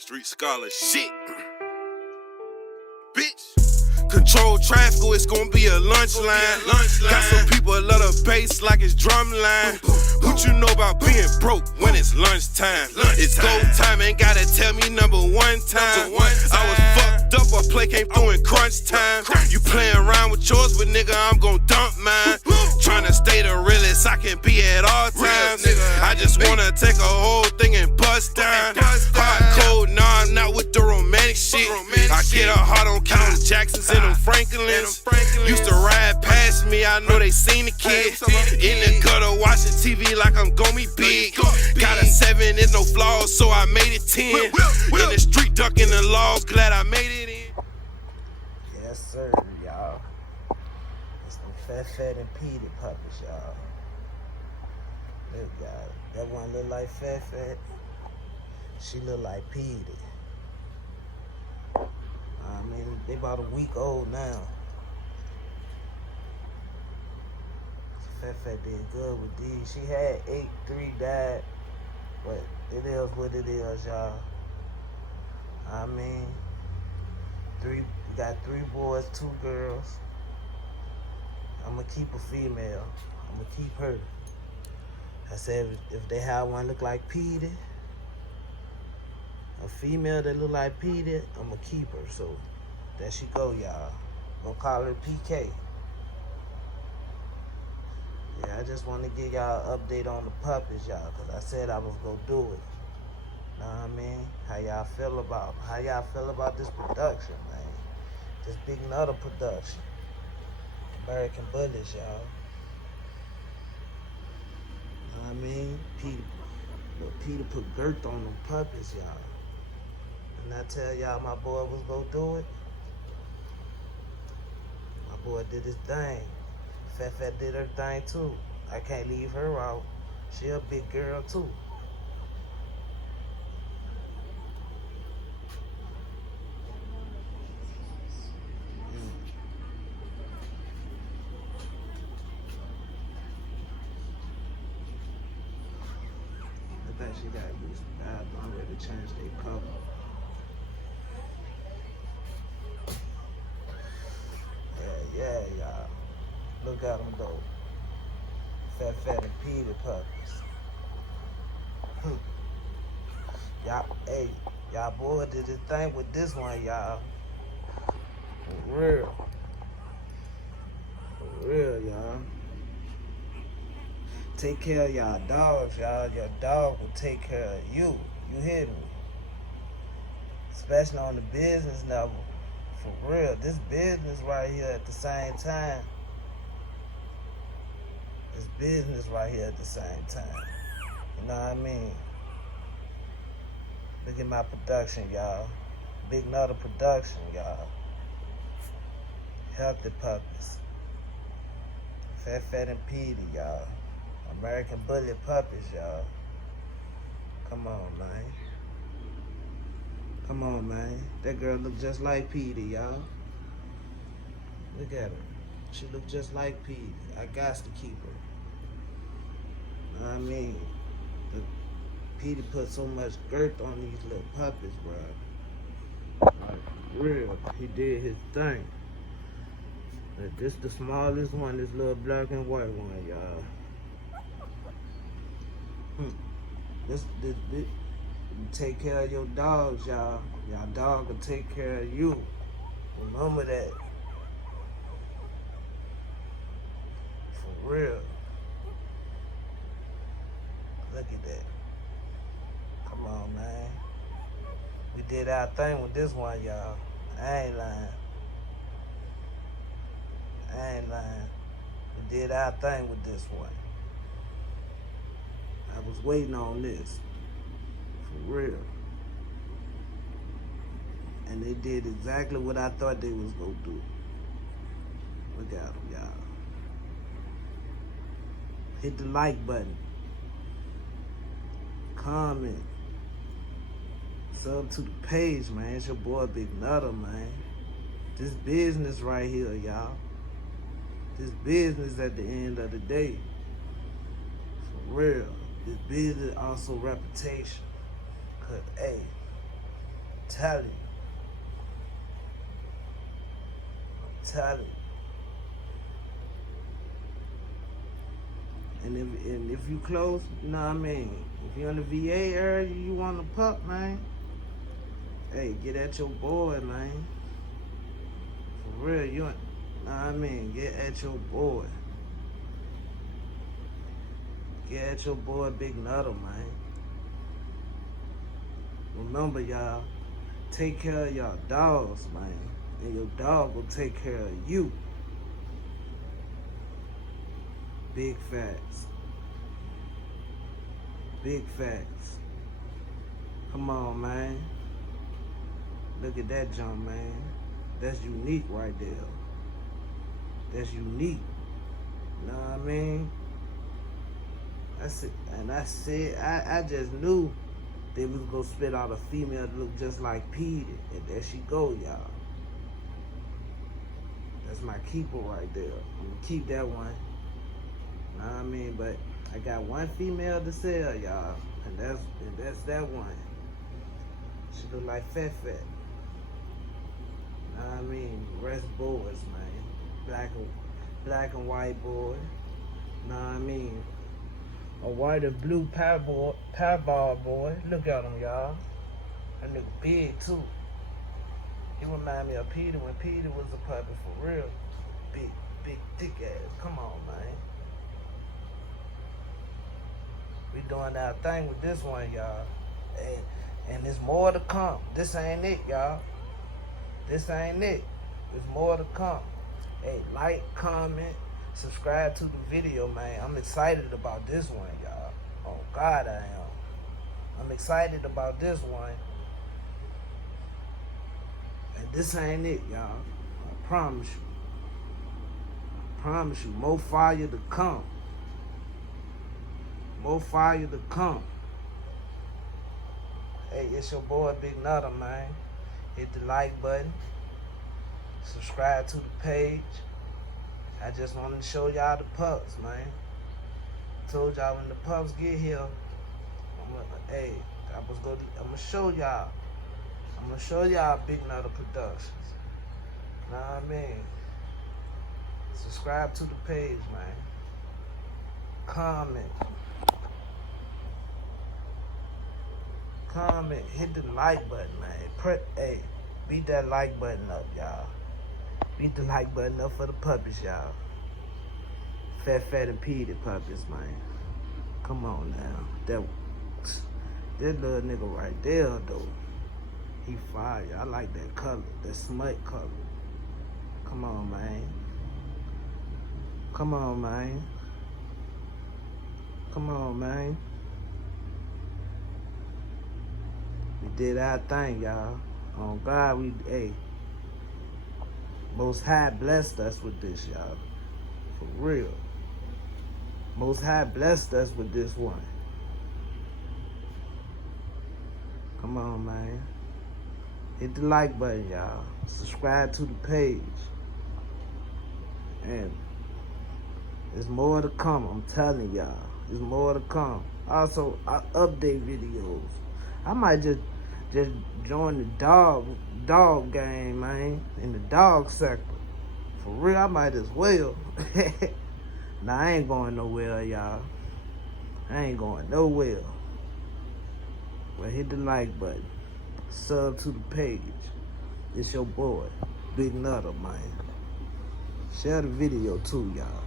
Street scholar shit. Bitch. Control traffic, it's gonna be a lunch line. Got some people that love the bass like it's drum line. What you know about being broke when it's lunchtime? It's go time, ain't gotta tell me number one time. I was fucked up, a play came through in crunch time. You playing around with yours, but nigga, I'm gon' dump mine. Tryna stay the realest I can be at all times. I just wanna take a whole thing and bust down. Hot cold, nah, I'm not with the romantic shit. I get a heart on count of Jacksons and them Franklins. Used to ride past me, I know they seen the kid. In the gutter watching TV like I'm gon' be big. Got a 7, there's no flaws, so I made it 10. In the street ducking the laws, glad I made it in. Yes, sir, y'all. It's the Fat and Petey puppies, y'all. Look, y'all. That one look like Fat. She look like Petey. I mean, they about a week old now. Fat did good with these. She had 8, 3 died. But it is what it is, y'all. I mean, we got 3 boys, 2 girls. I'ma keep a female. I'ma keep her. I said if they have one look like Petey, a female that look like Petey, I'ma keep her. So there she go, y'all. Gonna call her PK. Yeah, I just want to give y'all an update on the puppies, y'all, because I said I was gonna do it. Know what I mean? How y'all feel about this production, man? This big nutter production. American Bullies, y'all. Know what I mean? Peter put girth on them puppies, y'all. And I tell y'all my boy was gonna do it. My boy did his thing. Fat did her thing too. I can't leave her out. She a big girl too. I think she got used to that. I'm ready to change their cover. Yeah, y'all. Look at them though. Fat and Petey puppies. Y'all boy did his thing with this one, y'all. For real, y'all. Take care of y'all dogs, y'all. Your dog will take care of you. You hear me? Especially on the business level. For real, this business right here at the same time. This business right here at the same time. You know what I mean? Look at my production, y'all. Big nutter production, y'all. Healthy puppies. Fat and Petey, y'all. American Bully puppies, y'all. Come on, man. Come on, man. That girl look just like Petey, y'all. Look at her. She look just like Petey. I got to keep her. I mean, Petey put so much girth on these little puppies, bro. Like, real. He did his thing. But this the smallest one, this little black and white one, y'all. This, take care of your dogs, y'all. Y'all dog will take care of you. Remember that. For real. Look at that. Come on, man. We did our thing with this one, y'all. I ain't lying. We did our thing with this one. I was waiting on this. For real. And they did exactly what I thought they was gonna do. Look at them, y'all. Hit the like button. Comment. Sub to the page, man. It's your boy Big Nutter, man. This business right here, y'all. This business at the end of the day. For real. This business also reputation. Cause, hey, telling you. I'm telling you. And if you close, you know what I mean? If you're in the VA area, you want a pup, man. Hey, get at your boy, man. For real, you know what I mean? Get at your boy. Get at your boy Big Nutter, man. Remember, y'all, take care of y'all dogs, man. And your dog will take care of you. Big facts. Big facts. Come on, man. Look at that jump, man. That's unique right there. That's unique. You know what I mean? That's it. And I said, I just knew they was gonna spit out a female that looked just like Petey. And there she go, y'all. That's my keeper right there. I'm gonna keep that one. Know what I mean? But I got one female to sell, y'all, and that's that one. She look like Fat. Know what I mean? Rest boys, man. Black and white boy. Know what I mean? A white and blue piebald boy. Look at him, y'all. That nigga big too. He remind me of Peter when Peter was a puppy for real. Big, thick ass. Come on, man. We doing our thing with this one, y'all. And there's more to come. This ain't it, y'all. This ain't it. There's more to come. Hey, like, comment, subscribe to the video, man. I'm excited about this one, y'all. Oh, God, I am. I'm excited about this one. And this ain't it, y'all. I promise you. I promise you. More fire to come. More fire to come. Hey, it's your boy Big Nutter, man. Hit the like button. Subscribe to the page. I just wanted to show y'all the pups, man. Told y'all when the pups get here, I'm gonna show y'all. I'm gonna show y'all Big Nutter Productions. Know what I mean? Subscribe to the page, man. Comment, hit the like button, man. Hey, beat that like button up, y'all. Beat the like button up for the puppies, y'all. Fat and Petey puppies, man. Come on now. That little nigga right there, though. He fire. I like that color, that smut color. Come on, man. Come on, man. Come on, man. We did our thing, y'all. On God, hey. Most High blessed us with this, y'all. For real. Most High blessed us with this one. Come on, man. Hit the like button, y'all. Subscribe to the page. And there's more to come, I'm telling y'all. There's more to come. Also, I update videos. I might just join the dog game, man, in the dog sector. For real, I might as well. Nah, I ain't going nowhere, y'all. I ain't going nowhere. Well, hit the like button. Sub to the page. It's your boy, Big Nutter, man. Share the video too, y'all.